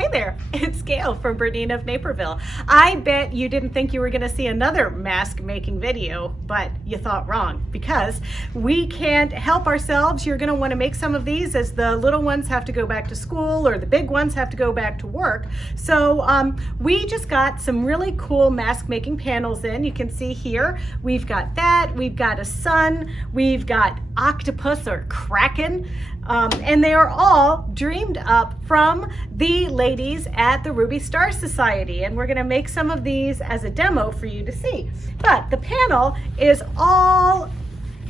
Hey there, it's Gayle from BERNINA of Naperville. I bet you didn't think you were going to see another mask making video, but you thought wrong because we can't help ourselves. You're going to want to make some of these as the little ones have to go back to school or the big ones have to go back to work. So we just got some really cool mask making panels in. You can see here, we've got that, we've got a sun, we've got octopus or kraken, and they are all dreamed up from the ladies at the Ruby Star Society, and we're going to make some of these as a demo for you to see. But the panel is all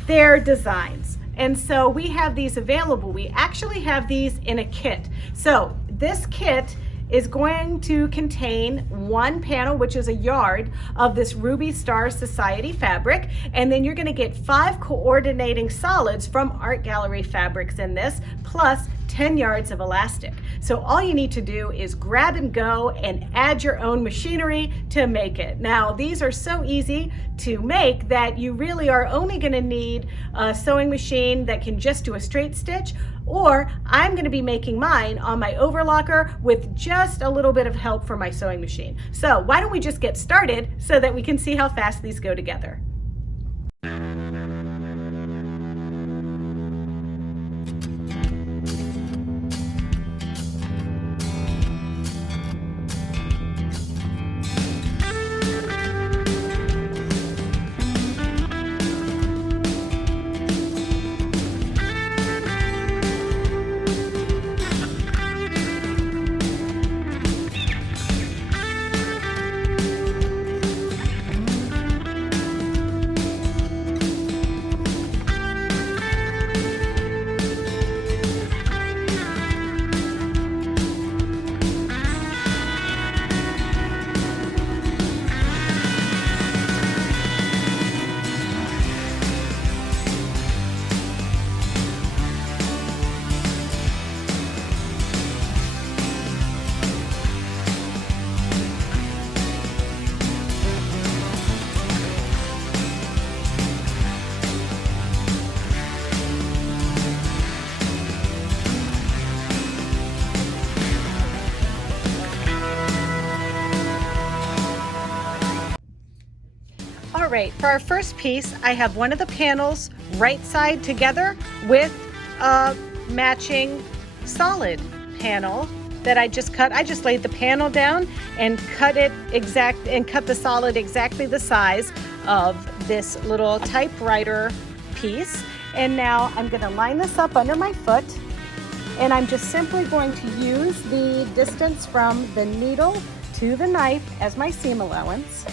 their designs, and so we have these available. We actually have these in a kit. So this kit is going to contain one panel, which is a yard of this Ruby Star Society fabric, and then you're going to get 5 coordinating solids from Art Gallery Fabrics in this, plus 10 yards of elastic. So all you need to do is grab and go and add your own machinery to make it. Now, these are so easy to make that you really are only going to need a sewing machine that can just do a straight stitch, or I'm going to be making mine on my overlocker with just a little bit of help from my sewing machine. So why don't we just get started so that we can see how fast these go together. All right, for our first piece, I have one of the panels right side together with a matching solid panel that I just cut. I just laid the panel down and cut the solid exactly the size of this little typewriter piece. And now I'm going to line this up under my foot, and I'm just simply going to use the distance from the needle to the knife as my seam allowance.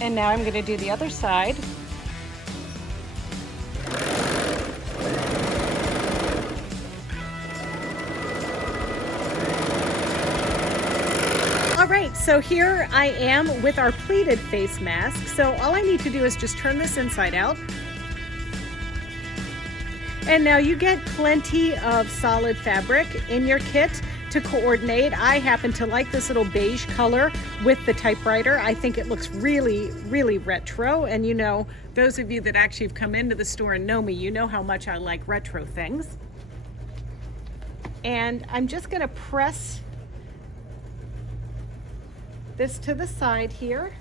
And now I'm going to do the other side. All right, so here I am with our pleated face mask. So all I need to do is just turn this inside out. And now you get plenty of solid fabric in your kit to coordinate. I happen to like this little beige color with the typewriter. I think it looks really, really retro. And you know, those of you that actually have come into the store and know me, you know how much I like retro things. And I'm just gonna press this to the side here.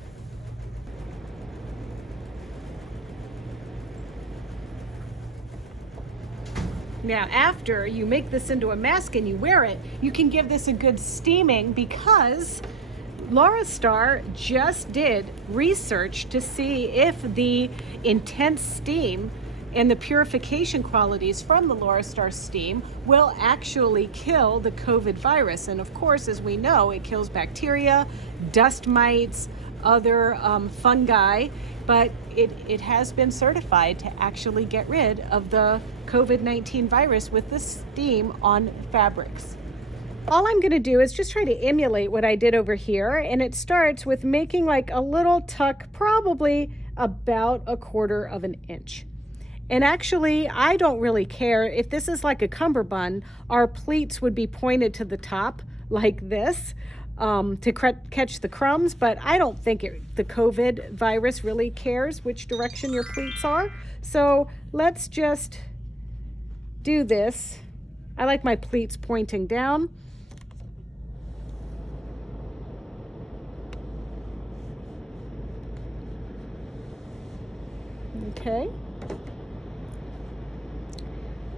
Now, after you make this into a mask and you wear it, you can give this a good steaming, because Laura Starr just did research to see if the intense steam and the purification qualities from the Laura Starr steam will actually kill the COVID virus. And of course, as we know, it kills bacteria, dust mites, other fungi, but it has been certified to actually get rid of the COVID-19 virus with this steam on fabrics. All I'm going to do is just try to emulate what I did over here, and it starts with making like a little tuck, probably about 1/4 of an inch. And actually, I don't really care if this is like a cummerbund. Our pleats would be pointed to the top like this. to catch the crumbs, but I don't think the COVID virus really cares which direction your pleats are. So let's just do this. I like my pleats pointing down. Okay.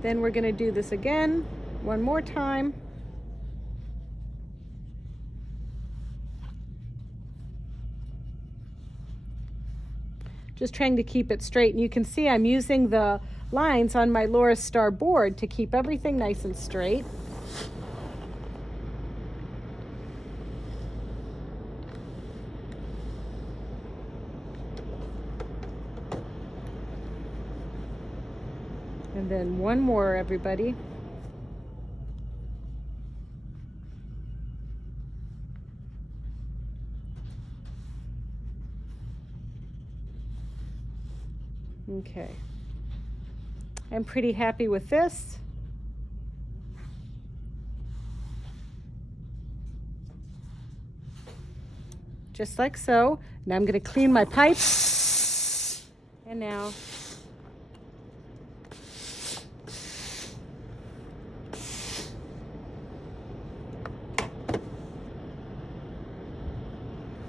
Then we're going to do this again, one more time. Just trying to keep it straight. And you can see I'm using the lines on my Laura Star board to keep everything nice and straight. And then one more, everybody. Okay. I'm pretty happy with this. Just like so. Now I'm going to clean my pipe. And now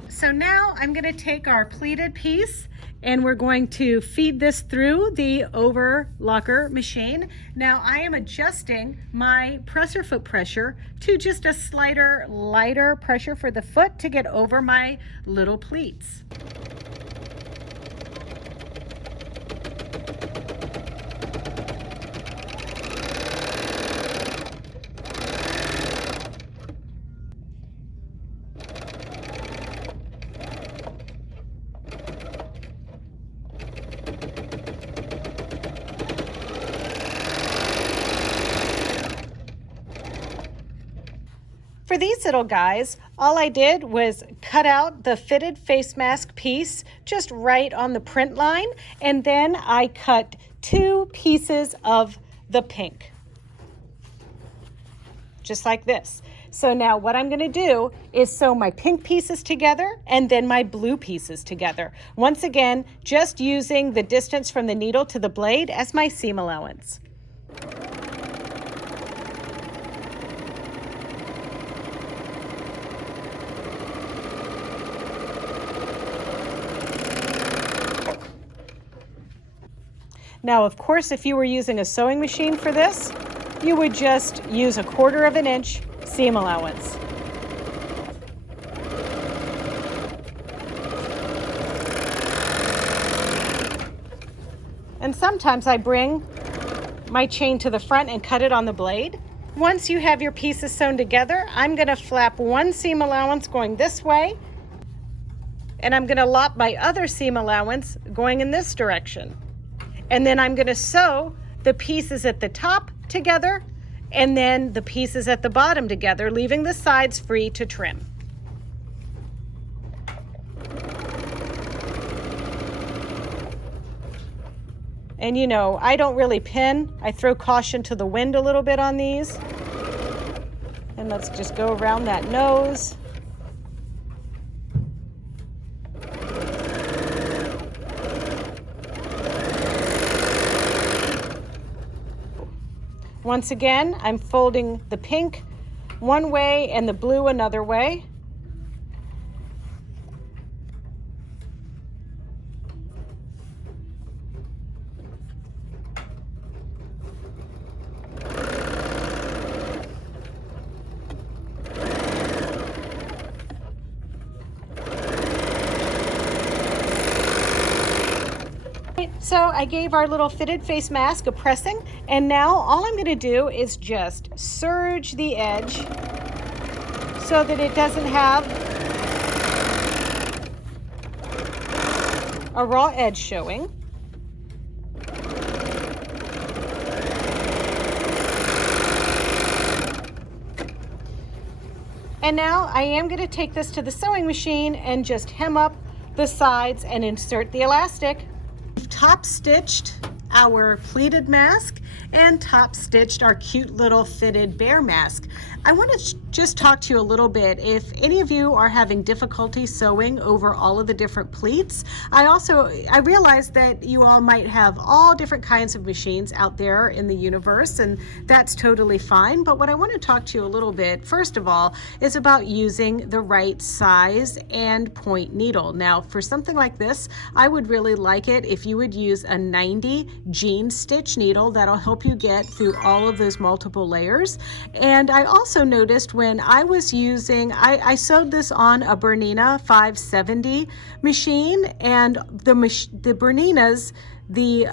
so now I'm going to take our pleated piece and we're going to feed this through the overlocker machine. Now I am adjusting my presser foot pressure to just a slighter, lighter pressure for the foot to get over my little pleats. For these little guys, all I did was cut out the fitted face mask piece just right on the print line, and then I cut 2 pieces of the pink, just like this. So now what I'm going to do is sew my pink pieces together and then my blue pieces together. Once again, just using the distance from the needle to the blade as my seam allowance. Now, of course, if you were using a sewing machine for this, you would just use a 1/4 of an inch seam allowance. And sometimes I bring my chain to the front and cut it on the blade. Once you have your pieces sewn together, I'm going to flap 1 seam allowance going this way, and I'm going to lop my other seam allowance going in this direction. And then I'm going to sew the pieces at the top together and then the pieces at the bottom together, leaving the sides free to trim. And you know, I don't really pin. I throw caution to the wind a little bit on these. And let's just go around that nose. Once again, I'm folding the pink one way and the blue another way. So I gave our little fitted face mask a pressing, and now all I'm going to do is just serge the edge so that it doesn't have a raw edge showing. And now I am going to take this to the sewing machine and just hem up the sides and insert the elastic. Top stitched our pleated mask, and top stitched our cute little fitted bear mask. I want to just talk to you a little bit. If any of you are having difficulty sewing over all of the different pleats, I realize that you all might have all different kinds of machines out there in the universe, and that's totally fine. But what I want to talk to you a little bit, first of all, is about using the right size and point needle. Now, for something like this, I would really like it if you would use a 90 jean stitch needle. That'll help you get through all of those multiple layers. And I also noticed when I was using, I sewed this on a Bernina 570 machine, and the Berninas, the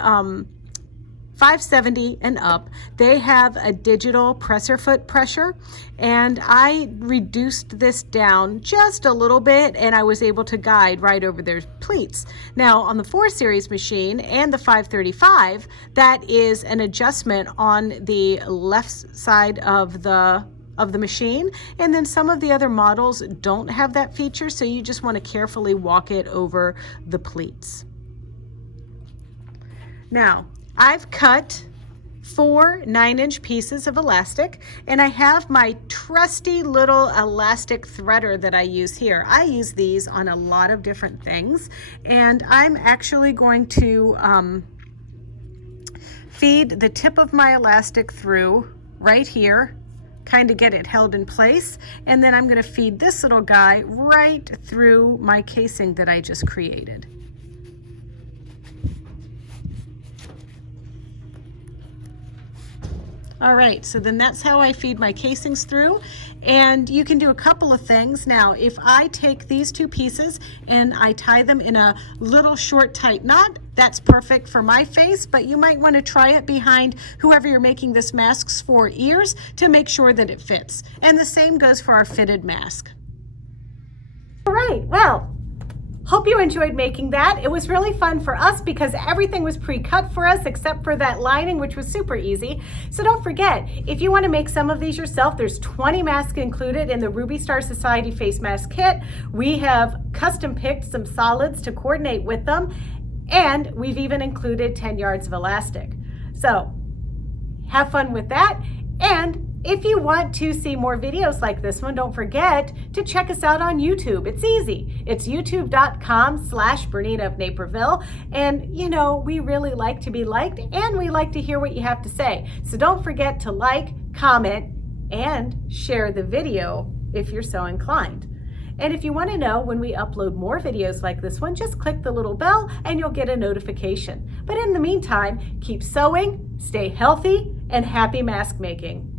570 and up, they have a digital presser foot pressure, and I reduced this down just a little bit, and I was able to guide right over their pleats. Now on the 4 series machine and the 535, that is an adjustment on the left side of the machine, and then some of the other models don't have that feature, so you just want to carefully walk it over the pleats. Now I've cut 4 9-inch pieces of elastic, and I have my trusty little elastic threader that I use here. I use these on a lot of different things, and I'm actually going to feed the tip of my elastic through right here, kind of get it held in place, and then I'm going to feed this little guy right through my casing that I just created. All right, so then that's how I feed my casings through, and you can do a couple of things. Now, if I take these 2 pieces and I tie them in a little short tight knot, that's perfect for my face, but you might want to try it behind whoever you're making this masks for ears to make sure that it fits. And the same goes for our fitted mask. All right, well, hope you enjoyed making that. It was really fun for us because everything was pre-cut for us except for that lining, which was super easy. So don't forget, if you want to make some of these yourself, there's 20 masks included in the Ruby Star Society face mask kit. We have custom picked some solids to coordinate with them, and we've even included 10 yards of elastic. So have fun with that. And if you want to see more videos like this one, don't forget to check us out on YouTube. It's easy. It's youtube.com/Bernina of Naperville. And you know, we really like to be liked, and we like to hear what you have to say. So don't forget to like, comment, and share the video if you're so inclined. And if you want to know when we upload more videos like this one, just click the little bell and you'll get a notification. But in the meantime, keep sewing, stay healthy, and happy mask making.